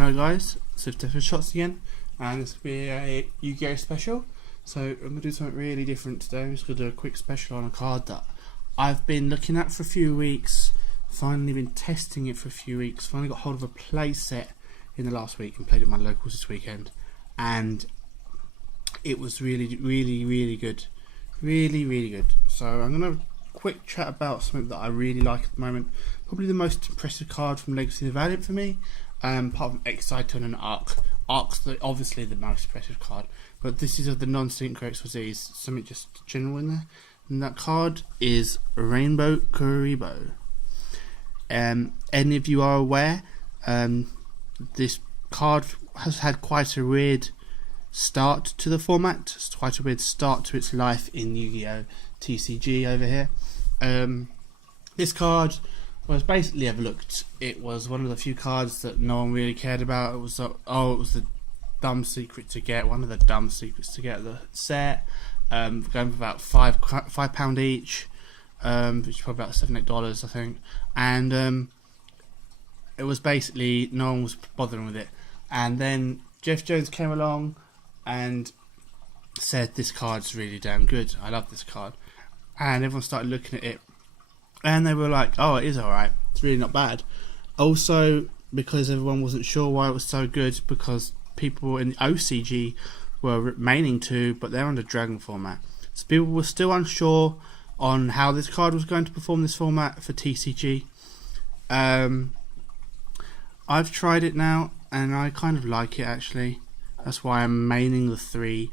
Hello guys, Swiftdeathshotz again, and this will be a Yu-Gi-Oh special. So I'm going to do something really different today. I'm just going to do a quick special on a card that I've been looking at for a few weeks, finally been testing it for a few weeks, finally got hold of a play set in the last week and played at my locals this weekend, and it was really good. Really good. So I'm going to quick chat about something that I really like at the moment. Probably the most impressive card from Legacy of the Valiant for me, apart from Exciton and Arc. Arc's obviously the most impressive card, but this is of the non-synchro expertise, something just general in there. And that card is Rainbow Kuriboh. Any of you are aware, this card has had quite a weird start to the format. It's quite a weird start to its life in Yu-Gi-Oh! TCG over here. This card was basically overlooked. It was one of the few cards that no one really cared about. It was it was the dumb secret to get, one of the dumb secrets to get the set. Going for about £5 each, which is probably about $7-8 I think. And it was basically no one was bothering with it. And then Jeff Jones came along and said this card's really damn good. I love this card. And everyone started looking at it and they were like, oh, it is alright, it's really not bad. Also, because everyone wasn't sure why it was so good, because people in the OCG were remaining to, but they're under Dragon format. So people were still unsure on how this card was going to perform this format for TCG. I've tried it now and I kind of like it actually. That's why I'm maining the 3.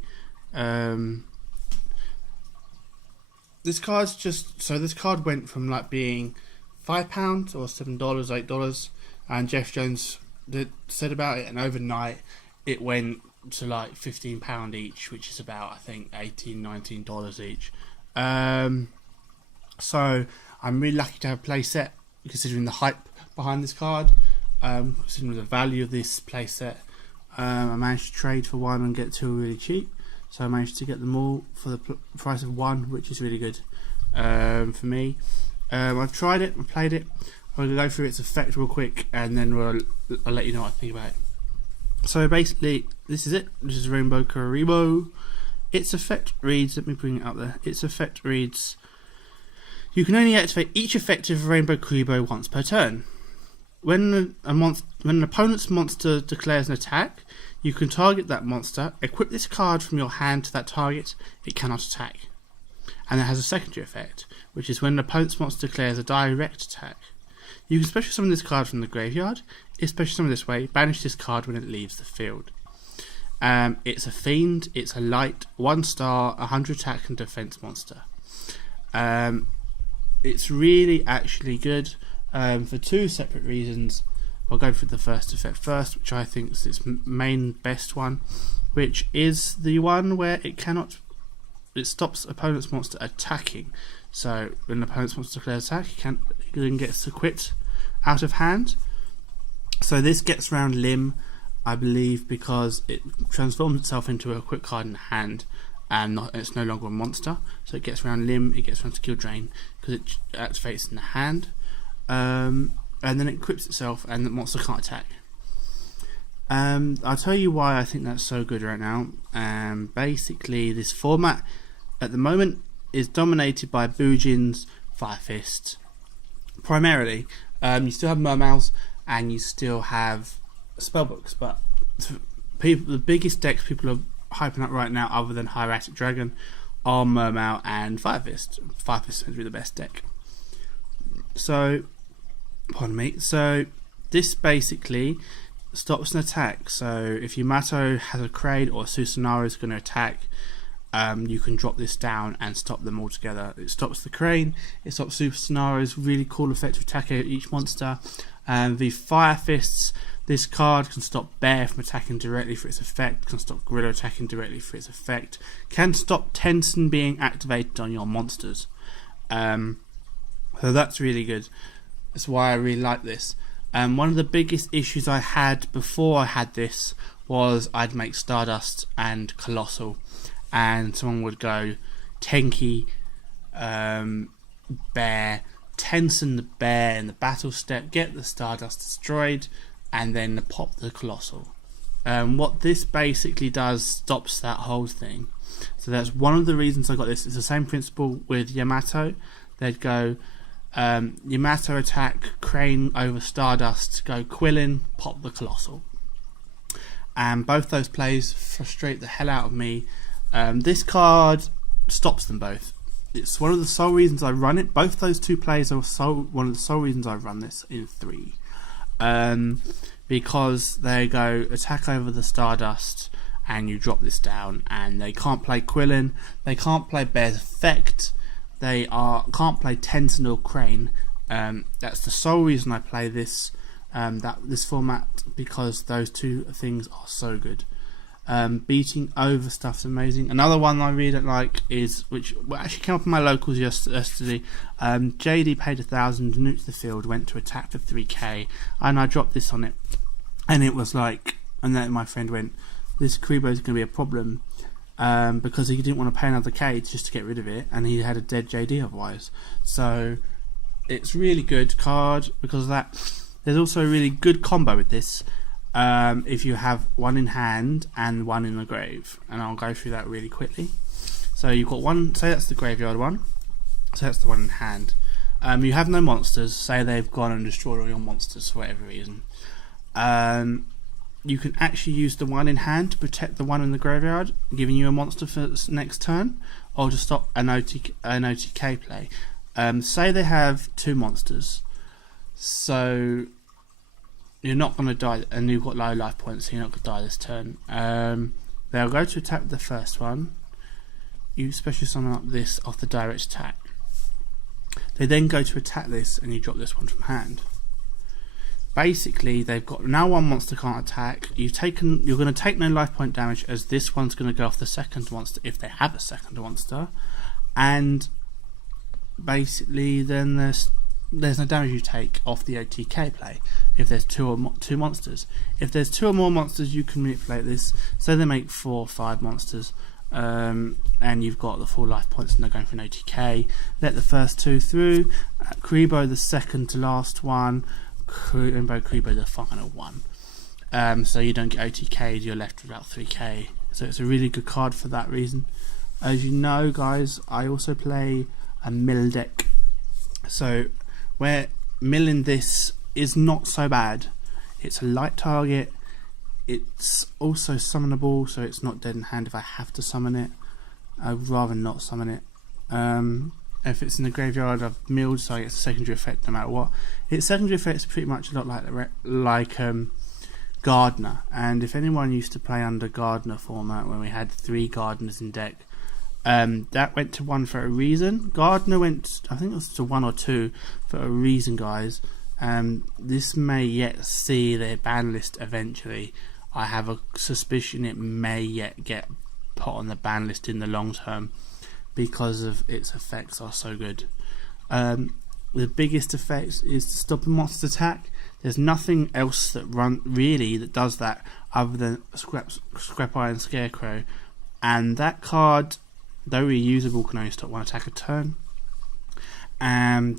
This card's just, so this card went from like being £5 or $7, $8, and Jeff Jones said about it, and overnight it went to like £15 each, which is about, I think, $18, $19 each. So I'm really lucky to have a play set, considering the hype behind this card, considering the value of this play set. I managed to trade for one and get 2 really cheap, so I managed to get them all for the price of 1, which is really good for me. I've tried it, I've played it. I'm going to go through its effect real quick and then I'll let you know what I think about it. So basically, this is it. This is Rainbow Kuriboh. Its effect reads, let me bring it up there. Its effect reads, you can only activate each effective Rainbow Kuriboh once per turn. When an opponent's monster declares an attack, you can target that monster, equip this card from your hand to that target, it cannot attack. And it has a secondary effect, which is when an opponent's monster declares a direct attack. You can special summon this card from the graveyard. If special summoned this way, banish this card when it leaves the field. It's a fiend, it's a light, 1-star, 100 attack and defense monster. It's really actually good for 2 separate reasons. I'll go through the first effect first, which I think is its main best one, which is the one where it stops opponent's monster attacking. So when an opponent's monster declares attack, it then gets equipped out of hand. So this gets around Limb, I believe, because it transforms itself into a quick card in the hand, and it's no longer a monster. So it gets around Limb, it gets around Skill Drain, because it activates in the hand. And then it equips itself and the monster can't attack. I'll tell you why I think that's so good right now. Basically, this format at the moment is dominated by Bujin's Fire Fist. Primarily, you still have Mermals and you still have Spellbooks, but the biggest decks people are hyping up right now, other than Hieratic Dragon, are Mermal and Fire Fist. Fire Fist seems to be the best deck. So, pardon me. So this basically stops an attack. So if Yamato has a Crane or Susanoo is going to attack, you can drop this down and stop them all together. It stops the Crane, it stops Susanoo's really cool effective attack at each monster. The Fire Fists, this card can stop Bear from attacking directly for its effect, can stop Gorilla attacking directly for its effect, can stop Tenson being activated on your monsters. So that's really good. That's why I really like this. One of the biggest issues I had before I had this was I'd make Stardust and Colossal, and someone would go Tenki, Bear, Tenson the Bear in the battle step, get the Stardust destroyed, and then pop the Colossal. What this basically does, stops that whole thing. So that's one of the reasons I got this. It's the same principle with Yamato. They'd go Yamato attack, Crane over Stardust, go Quillin, pop the Colossal. And both those plays frustrate the hell out of me. This card stops them both. It's one of the sole reasons I run it. Both those two plays are one of the sole reasons I run this in 3. Because they go attack over the Stardust and you drop this down, and they can't play Quillin, they can't play Bear's Effect, they can't play Tentinel Crane. That's the sole reason I play this this format, because those two things are so good. Beating over stuff's amazing. Another one I really don't like is, which actually came up in my locals yesterday, JD paid 1,000, nuked the field, went to attack for 3k, and I dropped this on it, and it was like, and then my friend went, this Kuriboh is going to be a problem, because he didn't want to pay another K just to get rid of it, and he had a dead JD otherwise. So it's really good card because of that. There's also a really good combo with this. If you have one in hand and one in the grave, and I'll go through that really quickly. So you've got one, say that's the graveyard one, so that's the one in hand. You have no monsters, say they've gone and destroyed all your monsters for whatever reason. You can actually use the one in hand to protect the one in the graveyard, giving you a monster for next turn, or to stop an OTK play. Say they have 2 monsters, so you're not going to die, and you've got low life points, so you're not going to die this turn. They'll go to attack the first one. You special summon up this off the direct attack. They then go to attack this, and you drop this one from hand. Basically, they've got now one monster can't attack. You're going to take no life point damage, as this one's going to go off the second monster if they have a second monster, and basically then there's no damage you take off the OTK play if there's two monsters. If there's 2 or more monsters, you can manipulate this, so they make 4 or 5 monsters, and you've got the full life points, and they're going for an OTK. Let the first 2 through. Kuriboh the second to last one. Rainbow Kuriboh the final one. So you don't get OTK'd, you're left with about 3k. So it's a really good card for that reason. As you know, guys, I also play a mill deck. So where milling this is not so bad. It's a light target. It's also summonable, so it's not dead in hand if I have to summon it. I'd rather not summon it. If it's in the graveyard, I've milled, so I get a secondary effect no matter what. Its secondary effect is pretty much a lot like Gardener, and if anyone used to play under Gardener format when we had 3 Gardeners in deck, that went to 1 for a reason. Gardener went, I think it was to 1 or 2 for a reason, guys. This may yet see the ban list eventually. I have a suspicion it may yet get put on the ban list in the long term, because of its effects are so good. The biggest effect is to stop a monster attack. There's nothing else that that does that other than Scrap Iron Scarecrow, and that card, though reusable, can only stop 1 attack a turn.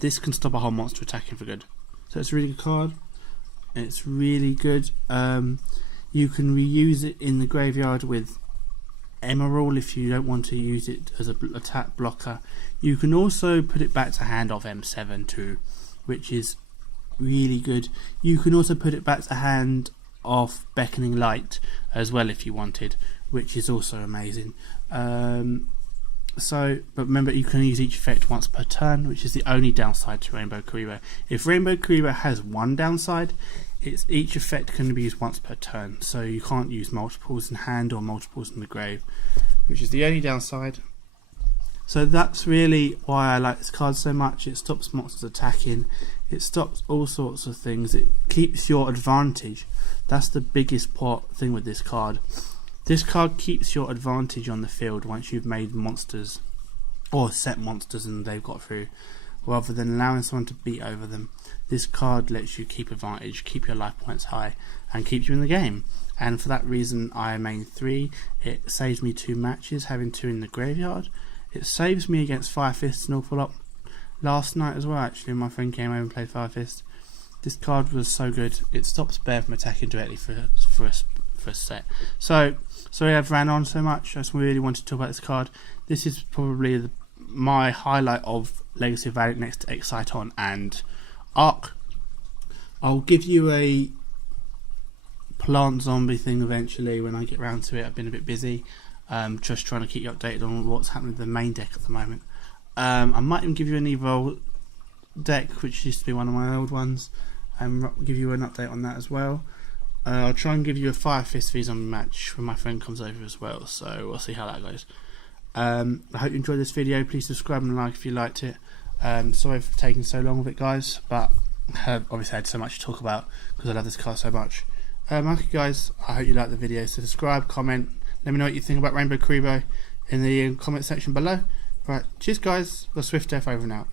This can stop a whole monster attacking for good. So it's a really good card. It's really good. You can reuse it in the graveyard with Emerald if you don't want to use it as an attack blocker. You can also put it back to hand off M7 too, which is really good. You can also put it back to hand off Beckoning Light as well if you wanted, which is also amazing. But remember, you can use each effect once per turn, which is the only downside to Rainbow Kuriboh. If Rainbow Kuriboh has one downside, it's each effect can be used once per turn, so you can't use multiples in hand or multiples in the grave, which is the only downside. So that's really why I like this card so much. It stops monsters attacking, it stops all sorts of things, it keeps your advantage. That's the biggest thing with this card. This card keeps your advantage on the field once you've made monsters, or set monsters and they've got through, rather than allowing someone to beat over them. This card lets you keep advantage, keep your life points high, and keep you in the game. And for that reason I main 3. It saves me 2 matches, having 2 in the graveyard. It saves me against Fire Fist an awful lot. Last night as well, actually, my friend came over and played Fire Fist. This card was so good. It stops Bear from attacking directly for a set. So sorry I've ran on so much. I just really wanted to talk about this card. This is probably my highlight of Legacy of Valiant next to Exciton and Arc. I'll give you a plant zombie thing eventually when I get round to it. I've been a bit busy, just trying to keep you updated on what's happening with the main deck at the moment. I might even give you an Evo deck, which used to be one of my old ones, and give you an update on that as well. I'll try and give you a Fire Fist v Zombie match when my friend comes over as well, so we'll see how that goes. I hope you enjoyed this video. Please subscribe and like if you liked it. Sorry for taking so long with it, guys, but obviously I had so much to talk about because I love this card so much. Okay guys, I hope you liked the video. So subscribe, comment, let me know what you think about Rainbow Kuriboh in the comment section below. Right, cheers guys, the Swift Death over and out.